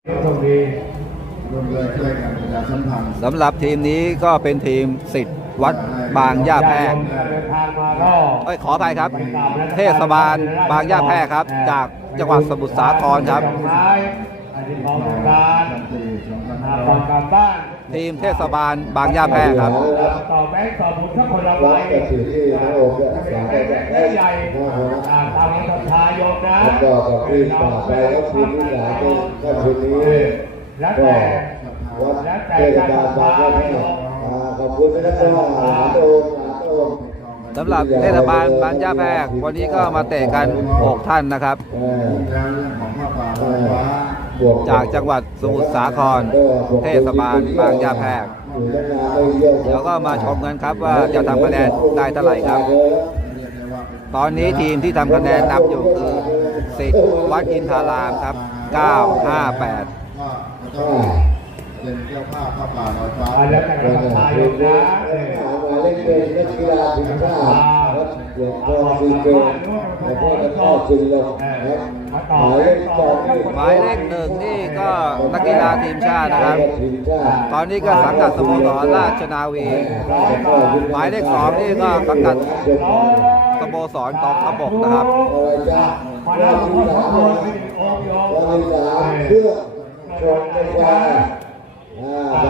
สัมพันธ์สำหรับทีมนี้ก็เป็นทีมสิทธิ์วัดบางย่าแพรกเดินทางมาก็เอ้ยขออภัยครับ เทศบาลบางย่าแพรกครับ จากจังหวัดสมุทรสาครครับดอกไม้อดีตของโรงการปีสองพันมาห้าฟัร้องยกลับบ้าน ทีมเทศบาลบางย่าแพรครับต่อแบงค์ต่อบุญทั้งคนละใบวัดกระสีที่พระองค์เนี่ยสาแบธุงค์ได้ใหญ่ตามรัฐทายกนะก็กับที่ต่อไปก็คือที่หลายเป็นก็คือนี้แล้วก็แต่วัดเทศบาลบางย่าแพรขอบคุณนะครับหลานโดมหลานโดมสำหรับเทศบาลบางย่าแพรวันนี้ก็มาเตะกัน 6 ท่านนะครับ จากจังหวัดสมุทรสาคร เทศบาลบางยาแพรกอยู่ตั้งนานไม่เดี๋ยวก็มาชมกันครับว่าจะทำคะแนนได้เท่าไหร่ครับ ตอนนี้ทีมที่ทำคะแนนนำอยู่คือสิทธิ์วัดอินทารามครับ 958เป็นเจ้าภาพพระป่าลอยฟ้าอ่าแล้วแต่รัฐทายกนะเออมาเล่นเป็นนักกีฬาทีมชาติครับเหรียญทองซีเกมแต่พวกนักเข้าชิงลงนะครับ หมายเลขหนึ่งนี่ก็นักกีฬาทีมชาตินะครับ ตอนนี้ก็สังกัดสโมสรราชนาวี หมายเลขสองนี่ก็สังกัดสโมสรกองทัพบกนะครับอะไรจ้ามาร้แล้วอยทุที่กคนสามทุกคนโชอ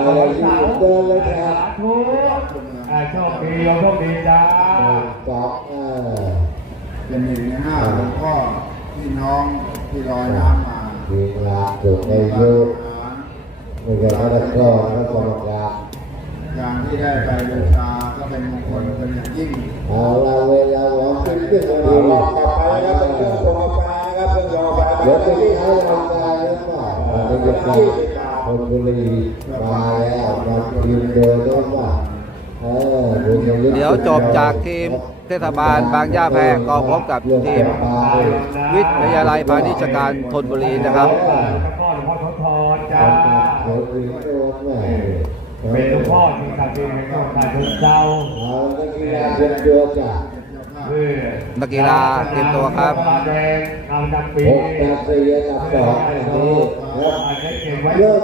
บายที่เดินเลยครับทุกอ่าโชคดีโชคดีจ้าสองอ่าเป็นหนึ่งในห้าหลวงพ่อพี่น้อง ที่ลอยน้ำมาทีมงานถูกในยุคม่ใช่แค่นักก็นักกรรมกาอย่างที่ได้ไปบูชาก็เป็นมงคลเป็นอย่างยิ่งเอาละเวลาหวังขึ้นขึ้นมาดีรอกลับไปครับเป็นเครื่องกรรมการครับเพิ่งรอไปเดี๋ยวจะมีให้รางวัลหรือเปล่าบรรยากาศคนบุรีมาแล้วมาทีมโดยเรียกว่าเออบุญยฤทธิ์เดี๋ยวจบจากทีมเทศบาลบางย่าแพรกก็พบกับทีม วิทยาลัยพาณิชยการธนบุรีนะครับแล้วก็หลวงพ่อทศพรจ้าเป็นหลวงพ่อที่ตัดสินในจังหวัดฉะเชิงเทราเอานักกีฬาเตรียมตัวจ้ะเออนักกีฬาเตรียมตัวครับตาแดงนำจับปีหกแปดสี่อัดับสองอันนี้ครับอาจจะเก็บไว้เริ่ม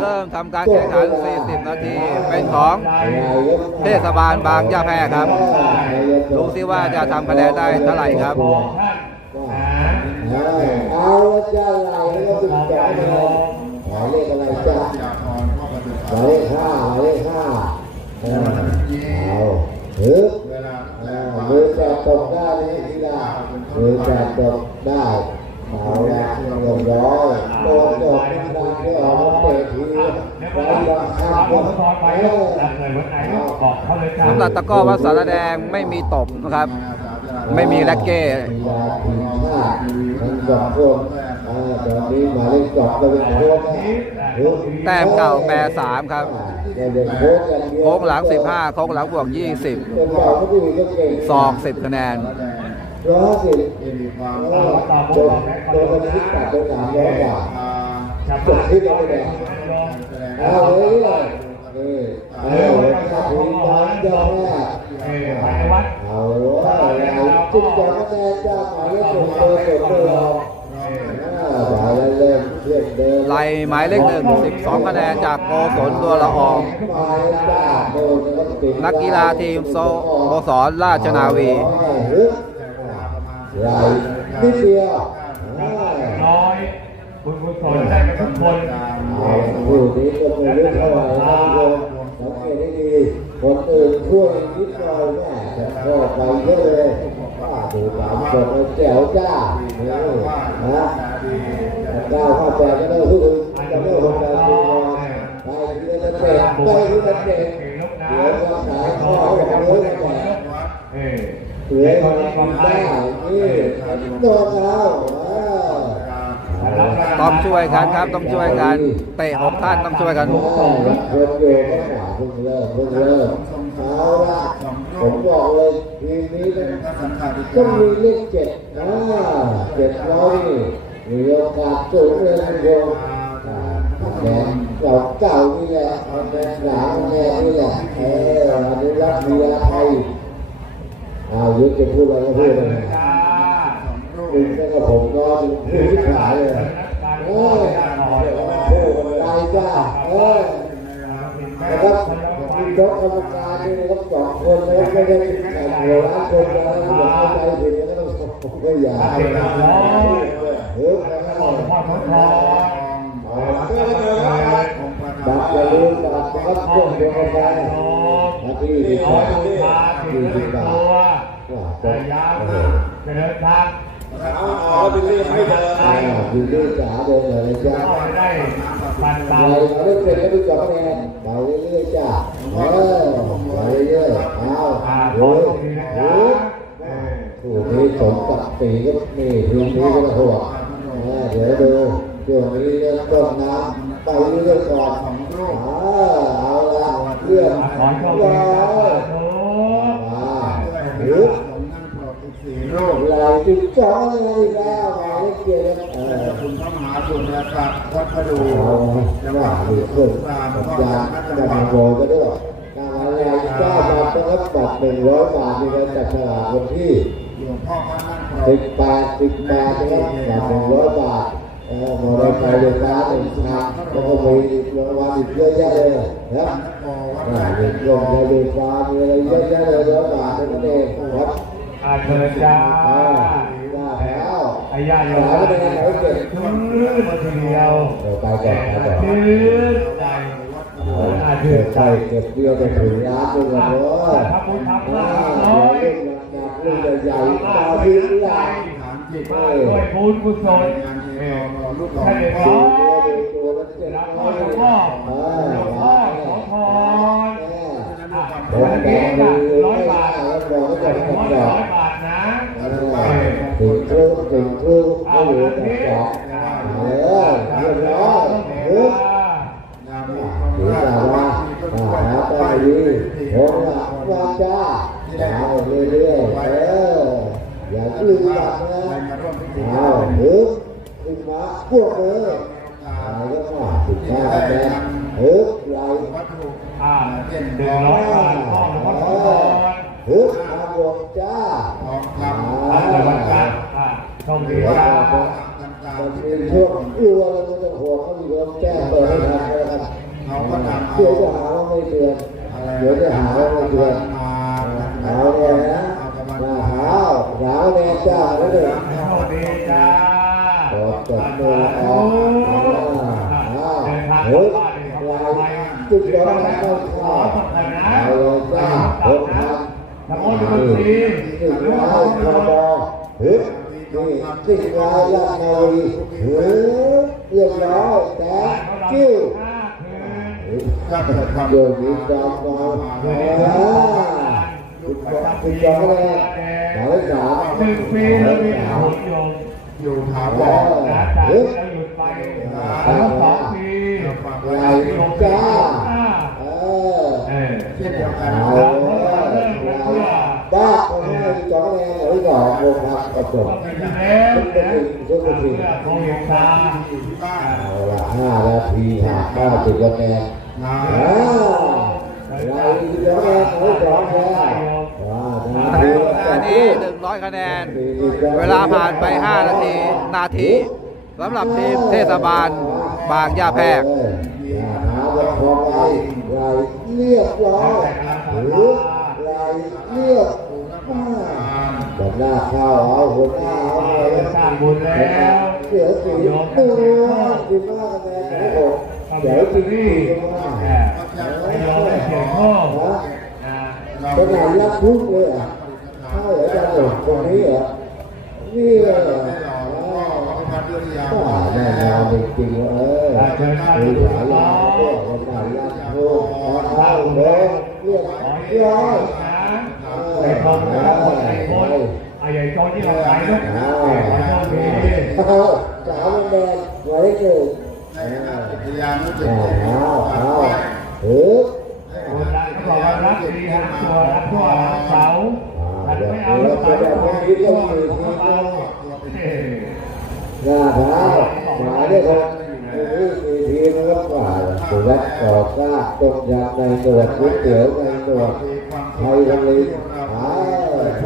เริ่มทำการแข่งขัน 40 นาที เป็นของเทศบาลบางย่าแพรครับ ดูซิว่าจะทำคะแนนได้เท่าไหร่ครับ บอานะเอาละจ้าไหลแล้วก็ติดต่อไปเลยหมายเลขอะไรจ้ายาพรพ่อประดุษหมายเลขห้าหมายเลขห้าเออเอาฮึบเวลาอ่ามือจับตกได้นี่ทีละมือจับตกได้เอาละเรียบร้อยโดนตกนักดังที่ออกมาเตะทีไว้บังคับเอาก็ทศพรไปเอแล้วอรับเลยวันไหนบอกเขาเลยจ้าสำหรับตะก้อวัดสารแดงไม่มีตบนะครับ ไม่มีแร็กเก้กีฬาทีมชาติทั้งสองคนอ่าตอนนี้หมายเก้แต้มเก่าแปร3ครับได้เป็นโค้ชอย่างเดียวโค้งหลัง 15โค้งหลังบวกเป็นเก่าก็ดีก็เก่ง20ซอง10 คะแนนร้อยสิบความโดนโดนโดนคนคิดตัดไปสามร้อยบาทจบที่ได้เลยแสดงเอาเลยเลยนี่เอาเลยครับทีมน้องเจ้าแม่ เออภายในวัดเอาว่าเราจุดจบคะแนนจากหมายเลขหนึ่งเบอร์สุดเบอร์เราอ่าหมายเลขเริ่มเพื่อนเดิมไล่หมายเลขหนึ่ง12คะแนนจากโกศลตัวละอองหมายเลขจ้าโดนก็ติดนักกีฬาทีมโซโมสรราชนาวีไหลนิดเดียวอ่าน้อยบุญกุศลได้กันทุกคนเอาผู้นี้ก็ไม่รู้เท่าไหร่นะโยม สังเกตให้ดีคนอื่นช่วยนิดหน่อยแม่แต่ก็ไปเยอะเลยป้าดูตามสดแจ๋วจ้านี่นะเก้าข้าแปดก็ได้ผู้อื่นจะไม่ลงแรงดีนอนไปที่จะเตะไปที่จะเตะเดี๋ยวก็สายข้อให้รู้กันแหละเออเหลือคนทำได้นี่โดนแล้ว ต้องช่วยกันครับ ต้องช่วยกัน เตะหกท่านต้องช่วยกันเริ่มเอาละผมบอกเลยทีมนี้นถ้าสังขารที่ต้องมีเลขเจ็ดอ่าเจ็ดร้อยมีโอกาสสูงเลยนะโยมแหนเก่าเก่านี่แหละแหนหนาแหนนี่แหละเอออนุรักษ์เมียไทยเอายุทธจะพูดอะไรก็พูดเลย นะจ้าคุณก็ผมก็คือที่ขายเลยโอ้ยหน่อยเออนะครับมีโต๊ะกรรมการนี่นะครับสองคนนะครับไม่ได้เป็นแข่งหัวล้านคนนะครับอย่าเข้าใจผิดนะครับผมก็อย่าเจ็ดร้ยเฮ้ยพ่อพ่อทอบัตรอย่าลืมบัตรนะครับเครื่องดื่มกาแฟนาทีที่เอาสามไว้บูชาถึงยี่จะสิเป็บนบาตัวทแต่ยาวจะเดินทาง เอาไปเรียกให้เดินอ่าอยู่ด้วยจ๋าเดินเลยจ้าเข้าไปได้ปันไปเตาเอาเรื่องเสร็จแล้วไปจบคะแนนไปเรื่อยๆจ้าเออไปเรื่อยๆเอาโอ้อโหโชคดีนะจ๊ะผู้นี้สมศักดิ์ศรีก็มีทีมนี้ก็หัวเออเดี๋ยวดูช่วงนี้เรื่องต้นน้ำไปเรื่อยๆก่อนอ่าเอาละเรื่องขอโชคดีว้าว โรคเราติดจ้อไรแล้วหมายเลขเจ็ดเอคุณพระมหาสุรศักดิ์วัดประดูเอาว่ามีเครื่องสัญญาณจะมาโวยก็ด้วยการอะไรเจ้ามาต้องรับบัตรหนึ่งร้อยบาทในการจัดฉลากวันที่สิบแปดสิบแปดนะครับบัตรหนึ่งร้อยบาทเออมอเตอร์ไซค์เดินทางหนึ่งคันแล้วก็มีรางวัลอีกเยอะแยะเลยนะครับวัดอ่ามีกรมในเรือฟ้ามีอะไรเยอะแยะเลยร้อยบาทนั่นเองครับ อาเชิญจ้าอ่าได้แล้วอ้ญาโยมสามคะแนนไหนเก็บชื่นทีเดียวเดี๋ยวไปก่อนไปก่อนชื่นใจเอาเก็บใจเก็บเบี้ยไปถึงร้านด้วยกันเลยทำบุญทำอ่าทานเดี๋ยวน้อยหนักๆเล่นใหญ่ตาพิ้งใหญ่ฐานจิตมาด้วยบุญกุศลงานเทวรูปหล่อท่านเด็กดูร้อตัวยดูตัวแล้วเจ็บรับร้พ่ออยหลวงพ่อหลวงพ่อขอพรผวัมนพ่อร้ ร้อยบาทนะถึงครึ่งถึงครึ่งไม่อยู่กับดอกเออเรียบร้อยฮึบงานมีถือว่าว่าหาได้ดีผมละว่าจ้าเอาเรื่อยๆเอออย่าลืมบัตรนะเอาฮึบขึ้นมาพวกเลยเอาแล้วมาสิบห้าแดงฮึไหลวัตถุอ่าหนึ่งร้อยบาทพ่อหลวงพ่อขอพ รฮึบมาบวกจ้าทองคำอาเดี๋ยววันจันทอ่าโชคดีจ้าต่างๆเป็เป็นนช่วงรัวแล้วมันจะหัวเขามีเรื่องแก้เปิดให้ทันเลยครับเขาก็นำเดี๋ยวจะหาว่าไม่เตือนเดี๋ยวจะหาว่าไม่เตือนมาเอาเลยนะหาหาวแน่จ้าแล้วเลยโชคดีจ้าขอตบมือออกอ้าวเดินทางกฮึลับบบ้านเลยครับลายจุดร้อนเข้าข้าอวกหน่อยนะเอาเลยจ้าห นทำโอ้ดูดีนึ่งร้อยพบฮึบนี่สิ่งร้ายละนาวีฮึบเรียบร้อยแต่กิ้วถ้าเกิดความโยนมีดาวมาอ่าคุณบอกคุณบอกเลยหมายเลขสามหนึ่งปีแล้วมีหนโยมอยู่ถาวว้ารนะจากที่เราหยุดไปแล้วสองปีลายจ้าเออเช่นเดียวกัน เอาบ้าคนที่ไม่จอง งหรือก่อนวงพักกระจกก็เป็นแล้วนะเพื่อโควิดตาอยู่ที่บ้านเอาละห้านาทีหาข้าวติดคะแนนนะอ่าเราจองแรงหรือจองแรงว้านาทีอันนี้100คะแนน เวลาผ่านไป 5 นาที นาทีสำหรับทีมเทศบาลบางยาแพรกหาว่าพอไหลไหลเรียบร้อยหรือไหลเรียบมาก บนหน้าข้าวเอาหัวหน้าเอาอะไรสร้างบุญแล้วเสียสีตัวดีมากคะแนนโอ้เดี๋ยวจริงจริงมากให้ยอมเสียงพ่อเป็นไหนรักทุกเลยอะถ้าวเหลือจะหลงตรงนี้เหรอนี่เหรอว่าแน่นอนจริงๆเออมีหลายอย่างก็วันไหนรักทุกเอาเหลยเรียบขอให้ร้อยนะไอ้ทองไอ้คนไอ้ใหญ่โตที่เราไปลูกขอโชคดีเอาสาวแดงไว้หนึ่พยายามไม่เอาเป็นเอาเอาฮึบคนรักเขาบอกว่ารักดีหักตัวรักพ่อรักเสาหันไม่เอาล้รัวกจะเสาได้รักพวกนี้ก็พ่อมีรักที่เบาหน้าเท้าหมาเลขหกมีมีทีมนะครับว่าสุรัตน์ก่อสร้าต้มยำในหนวดก๋วยเตี๋ยวในหนวดไทยทะเล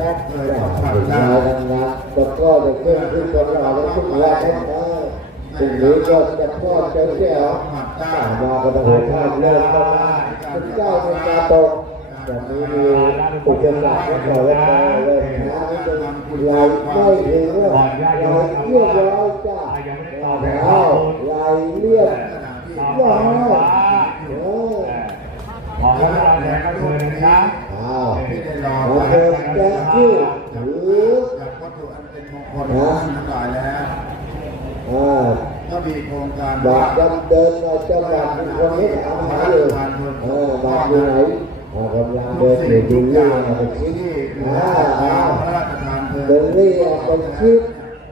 อ้าวแซ่บเลยสุดท้ายทั้งนั้นแล้วก็จะขึ้นขึ้นตลอดแล้วขึ้นแรกให้ได้พรุ่งนี้ก็จะทอดเจ้าแก้วตามมาก็ต้องหัวข้ามเริ่มต้นเป็นเจ้าเป็นกาตกอย่างนี้มีอุปสรรคก็ขอว่าเลยนะนี่เป็นไหลไม่ถึงไหลเรียบร้อยจ้าแล้วไหลเรียบต่อร้อยฟ้าเออขอให้เราแรงก็ช่วยนะครับ ที่ได้รอเราไว้เดินแก้ที่หรือจากวัตถุอันเป็นมงคลทั้งหลายแล้วอ่าก็มีโครงการบาทยังเดินมาจังหวัดคนนี้ทำหาอยู่เออบาทอยู่ไหนอ่ากำลังเดินอยู่ดูเรื่องไรคิดที่อ่าพอ่าระราชทานเดินงเรียกเป็นคิด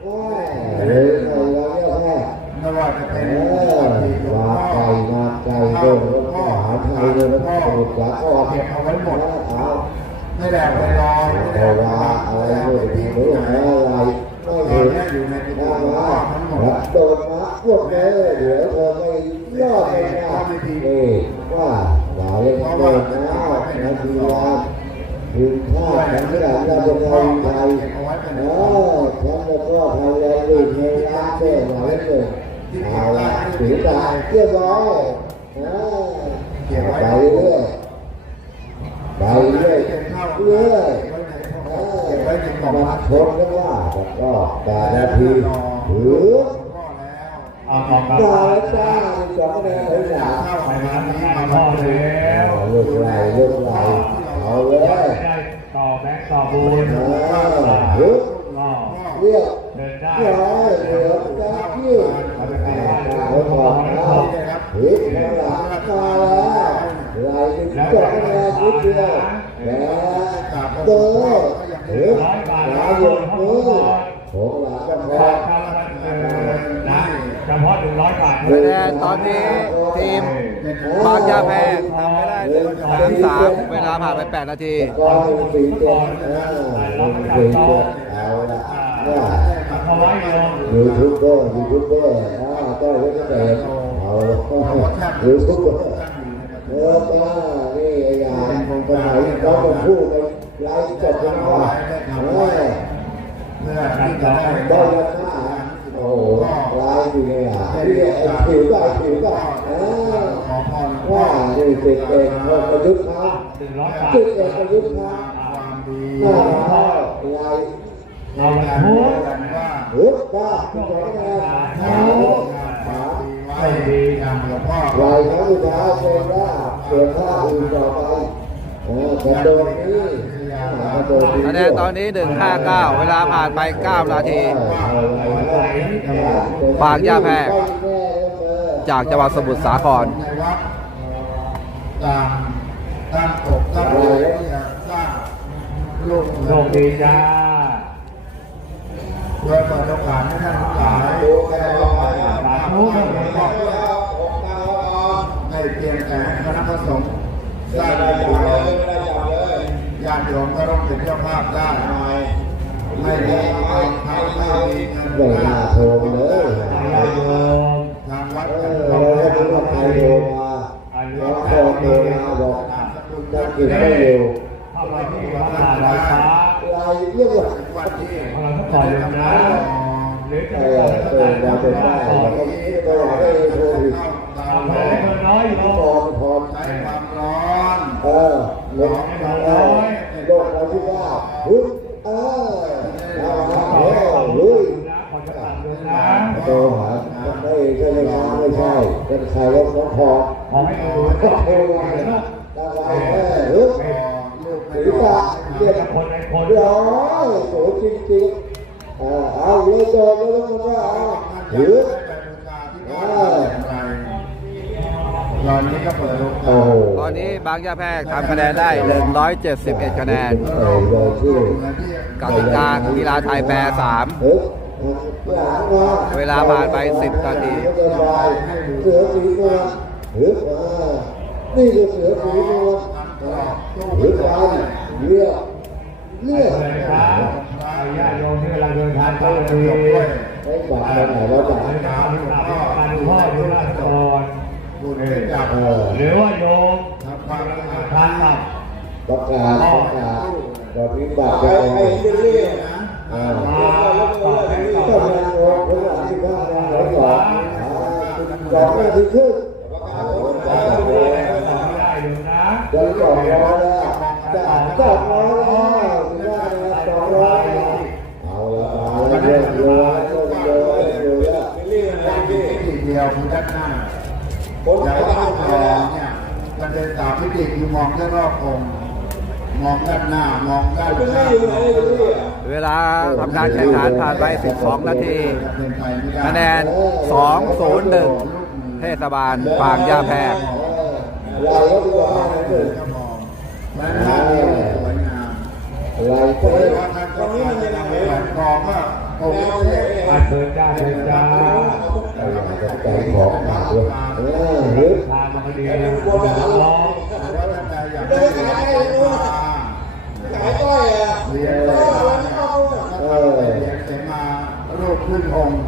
ว่าเลยเอาแล้วแค่ไม่ว่าจะเป็นเออที่าไก่มาไก่โดน รถมหาไทยเลยรถสูตรสาครเก็บเอาไว้หมดเอาไม่แดกไม่รอไม่แดราะกว่าอะไรไม่ดีหรืออะไรไม่ตอเห็นอยู่ในที่ถ้าหลวมาพ่อทั้งหมดรับโดนมาพวกเธอเดี๋ยวเธอไม่รอดไม่ด้นี่ว่าเราเล่นเล่นนะนาทีละถึงท่าแข่งขันเราจะไทยไทยเออฉันแล้วก็ไทยแลนด์ลีกในร้านเต้หมายเลขเอาละถือตาเรียบร้อยเออ ไปเรื่อยไปเรื่อยเรื่อยเก็บไว้ในกล่องมาพักชนกันว่าก็แปดนาทีหรือเอาของกลับดาบ้าวนจ้าสองคะแนนถึงสามไปมาทำงานพ่อแล้วเลือกไหลเลือกไหลเอาเลยได้ต่อแบงค์ต่อบูนเอก็อฮึบเเรียกดินได้ร้อยเหลือจ้าที่เขาบอ กแล้วฮึบมาหลังมาแล้วไหลถึงสองคะแนนนิดเดียวแล้วเดินฮึบมาหยดมือของหลังก็พอเฉพาะหนึ่งร้อยบาทแนนตอนนี้ทีมบางยาแพรทำไม่ได้หนึ่งถึงสามเวลาผ่านไป8นาทีก็สี่เจ็ดอ่าสี่เจ็ดเอาละเขาไว้ลงยูทูบเบอร์ยูทูบเบอร์อ่าก็เล่นเตะเอาละยู ทูบเบอร์เออป้านี่ไอ้ยาสมัยเขาเป็นผู้ไปไลฟ์สดกันว่าเออเพื่อที่จะได้บ้านละห้าโอ้โหไลฟ์อยู่เนี่ยที่ไอ้ผิวก็ผิวก็เออว่านี่ติดเองเขาประยุทธ์เขาหนึ่งร้อยบาทติดเองประยุทธ์ความดีหน้าเขาไลฟ์เราแบรรทุกกันว่าฮึบป้าสองคะแนนงานค วามดีไว้อย่างหลวงพ่อไหวครั้งสุดท้ายเป็นว่าเกิดท่าอื่นต่อไปเออกระโดดนี้กระโดดคะแนนตอนนี้159เวลาผ่านไป9นาทีปากย่าแพรกจากจังหวัดสมุทรสาครในวัดต่างตั้งอกตั้งใจที่จะสร้างลูกโชคดีจ้าโดยเปิดโอกาสให้ท่านทั้งหลาย ได้ลองไปอาบน้ำให้หลวงพ่อไม่เพียงแต่คณะพระสงฆ์สร้างได้อย่างเดียวญาติโยมก็ต้องเป็นเจ้าภาพได้ไม่มีความทำไม่มีเงิเวนลาโทรมาเลยญาติโยมทางวัดเอก็อต้องเราให้ไม่รู้ว่าใครโทรมาแล้วโทรโทรมาบอกถ้ากินไม่อยู่เข้ามาที่วัดนาดอยฟ้าลายเรียกว่าวัดที่ของเราต้องขอเรียนนะหรือจะ เอขออให้เออเราเป็นได้เราก็มีตัวได้โทรผิดตาเอามไปโลให้กคนน้อยอยู่พรพรใช้ความร้อนเออลงเออโลกเราที่ว่าฮึบเออเอาละขอเฮ้ให้ยความลุรู้ยนะขอจะตัดด้วยนะโตหาไม่ใช่ไม่ใช่ไม่ใช่เป็นใครรถน้องพอ ขอให้ดู ก็โทรมาเลยนะตาไวเออฮึบ ลูกไม่ หรือ ร้อ ว่าน เจ็บ คนในคน ร้อยโหจริงๆเออเอาเลยโดนแล้วมันว่าเอาหรือ ตอนนี้ก็เปิดโอกา โอ้ ส โห ตอนนี้บางยาแพรกทำคะแนนได้ 171 คะแนนกติกากีฬาไทยแปรฮึบหลังมาเวลาผ่านไป 10 นาทีเสือสีนวลฮึบอ่านี่คือเสือสีนวลฮึบไปเรียกเรียกเลยครับญาติโยมที่กำลังเดินทางเข้าเรียให้บัตรไปไหนแล้วบัตรการการพ่ออยู่ราชกรดูเนื่องจากเออหรือว่าโยม ทำความสะอาดทานตับประกาศประกาศตอนนี้บัตรจะออกให้เรื่อยๆนะเอ่ามาต่อแข่งต่อก็มาโอ้คนหลังที่บ้านเราสองสองนาทีครึ่งต่อไม่ได้อยู่นะเดินสองร้อยแล้วจะสองร้อยแล้วถึงได้แล้วสองร้อยแล้วเอาละเอาละเยอะเยอะเยอะเยอะเยอะแล้วทีเดียวคือด้านหน้าอย่าให้เข้ามองเนี่ย มันเดินตามพิธีคือมองแค่รอบองค์มองด้านหน้ามองด้านหน้าเวลาทำการแข่งขันผ่านไป 12 นาทีคะแนน 201 เทศบาลบางย่าแพรกเราก็ดูว่าเดินก็มองด้านหน้าเนี่ยสวยงามเราเพก็ราะว่าท่านก็มาจะทำให้แหวนทองก็คงไม่ได้มา เดินจ้าเดินจ้าใจของหนักด้วยเออฮึบทางมาพอดีร้องแต่ว่าท่านใดอยากได้เหรียขายก้อยอะเรียญเสมาเรียญเสมารูปขึ้นองค์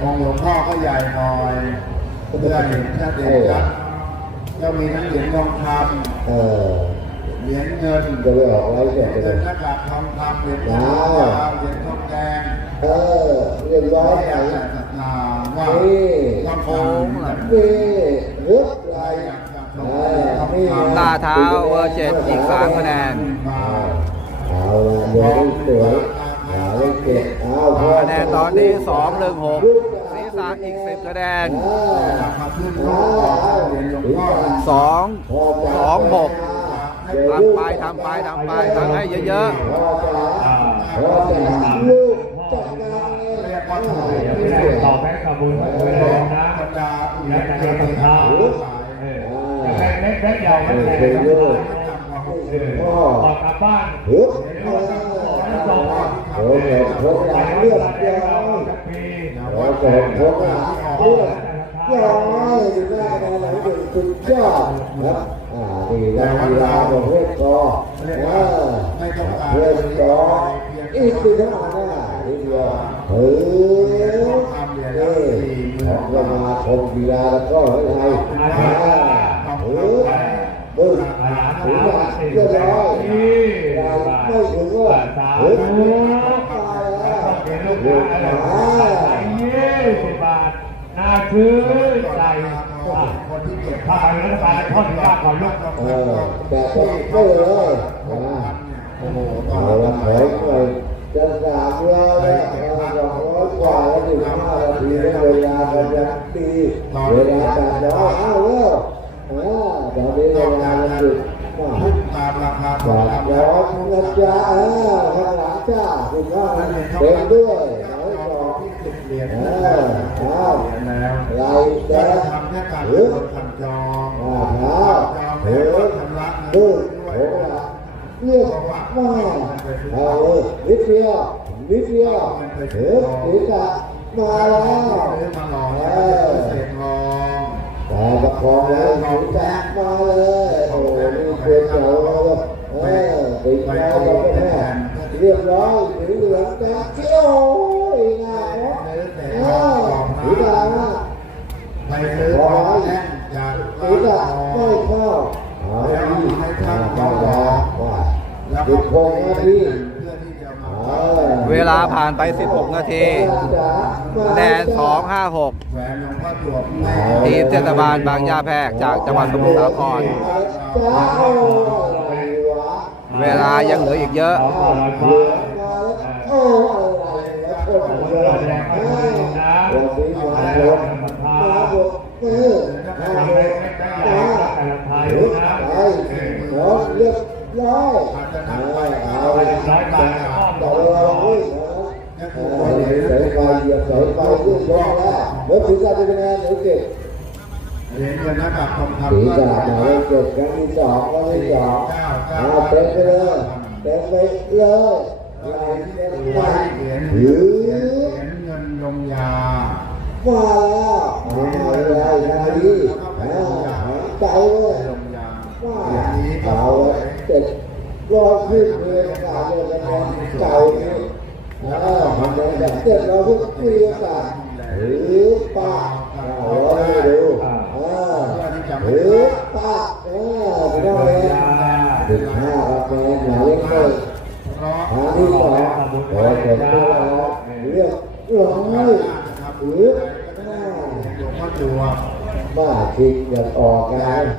องหลวงพ่อก็ใหญ่หน่อยเพื่อเห็นชัดเด่นชัดก็มีทั้งเหรียญทองคเออำเหรียญเงินจะไปออกไว้เนี่ยเหรีเป็ยนญหน้ากากทองคำเหรียญทองคำเหรียญทองแดง เออเรียบร้อยไม่ไหนอยากจะศรัทธาว่านี่ต้องโค้งหลังนี่ฮึบไหลเออนี่ตาเท้าเวอร์เจ็ดอีก3คะแนนเอาละเดี๋ยวสวยเอาเลยเก็บเอาคะแนนตอนนี้216ศีรษะอีก10คะแนนเองพ่อ2 2 6ทำไปทำไปทำไปทำให้เยอะพ ต่อแพ้กับบุญเลยนะบรรดาแล้วแต่จะทำทางเออแม็กแม็กใหญ่แม็กใหญ่ทำทางเออออกกลับบ้านฮึบเดี๋ยวเราต้องให้ส่งโอ้โหพบหลังเลือดเดียวโอ้โหพบหลังเลือดย้อยอยู่หน้ในหลังเป็นสุดยอดครับอ่านี่นักกีฬาประเภทกอเอไม่ต้องการเพื่อนกออีกทีทั้งหมดน่ะทีเดียวเฮ้ย ของสมาคมกีฬาแล้วก็ไทยอ่าเฮ้ยบึ้งอาหารถึงน้ว่าเรียบร้อยไม่ถึงว่าสามเฮ้ตายแล้วเป็นลูเรื่กองค้าขาอะไรยี่สิบบาทน่าชื่นใจคนที่เก็บถ้าไปรัฐบาลทอดยาก่อนลูกเออแต่ต้องไม่เลยนะโอ้โหเอาละขอหน่อยจะสามร้อยแล้วสองร้อย กว่าแล้วถึงห้านาทีเวลากันยันตีเวลาแปดร้อยเอาแล้วอ่าตอนนี้เวลามันหยุดมาพุ่งตามราคาทสอองงคำร้อยนะจ๊ะเออข้างหลังจ้าคุณพ่อเต็มด้วยร้อยสองที่สิบเรียญเอแล้วเอาเราจะทำแค่การหรือกดคำจองท้าจองหรืแล้วอก็ชำระเงินด้วโอ้ยโหเลือกมาเอาเลยนิดเดียว นิดเดียวเฮ้ยศีรษะมาแล้วมาหล่อเอแล้วเสร็จลองแต่ประคองแล้วศีรษะมาเลยโอ้โหนี่เป็นเจ้าเลยเออติดแล้วเราก็แม่เรียบร้อยสีเหลืองแดงเขียวโอ้ยงามเนะเออศีรษะมาไปซื้อทองแท่งจากศีรษะไม่เข้าเอาดีมาแล้วว่าแล้วสิก็บหกนาทีเพื่อที่จะ เวลาผ่านไป 16 นาทีแนน256 ทีมเทศบาลบางย่าแพรกจากจังหวัดสมุทรสาคร เวลายังเหลืออีกเยอะขอขอร้อยฟ้าโอ้อะไรนะคนขอเยแสอะดงให้ดูนะวันนี้มาลงมาบกมือถ้ามาทำบได้กไม่ได้ ตาแต่ลยหรือไปหมดเรียบร้อยเอาร้ยเราเฮ้ยสยไฟเหยียบสายไฟขึ้นลงแล้วแล้วถึงจะเป็นคะแนนหรือเก็บเหรียญเงินน้ากากทองคำสีดาหมายเลขเจ็ดครั้งที่สองครั้งที่สองเอาเต็มไปเลยเต็มไปเลยลายเต็มไปเหรียเหรืรียญเงินลงยามาแล้วมาเลยนาดีอ่ายใจเลยลาว่าเหรียนี้ก็เอาสวยเจ็ดร้อยขึ้น เก่านี่ยอ่มแบบเราพวกคุยกันหรือปะเอาไว้ดูอ่าหรือปะเออไปได้เลยเด็กห้าครับแม่หนาเล็เลยหาที่สองโอ้ยเด็แล้วเรียกร้องหรือหลวงอบ้าคิดอย่าออกกัน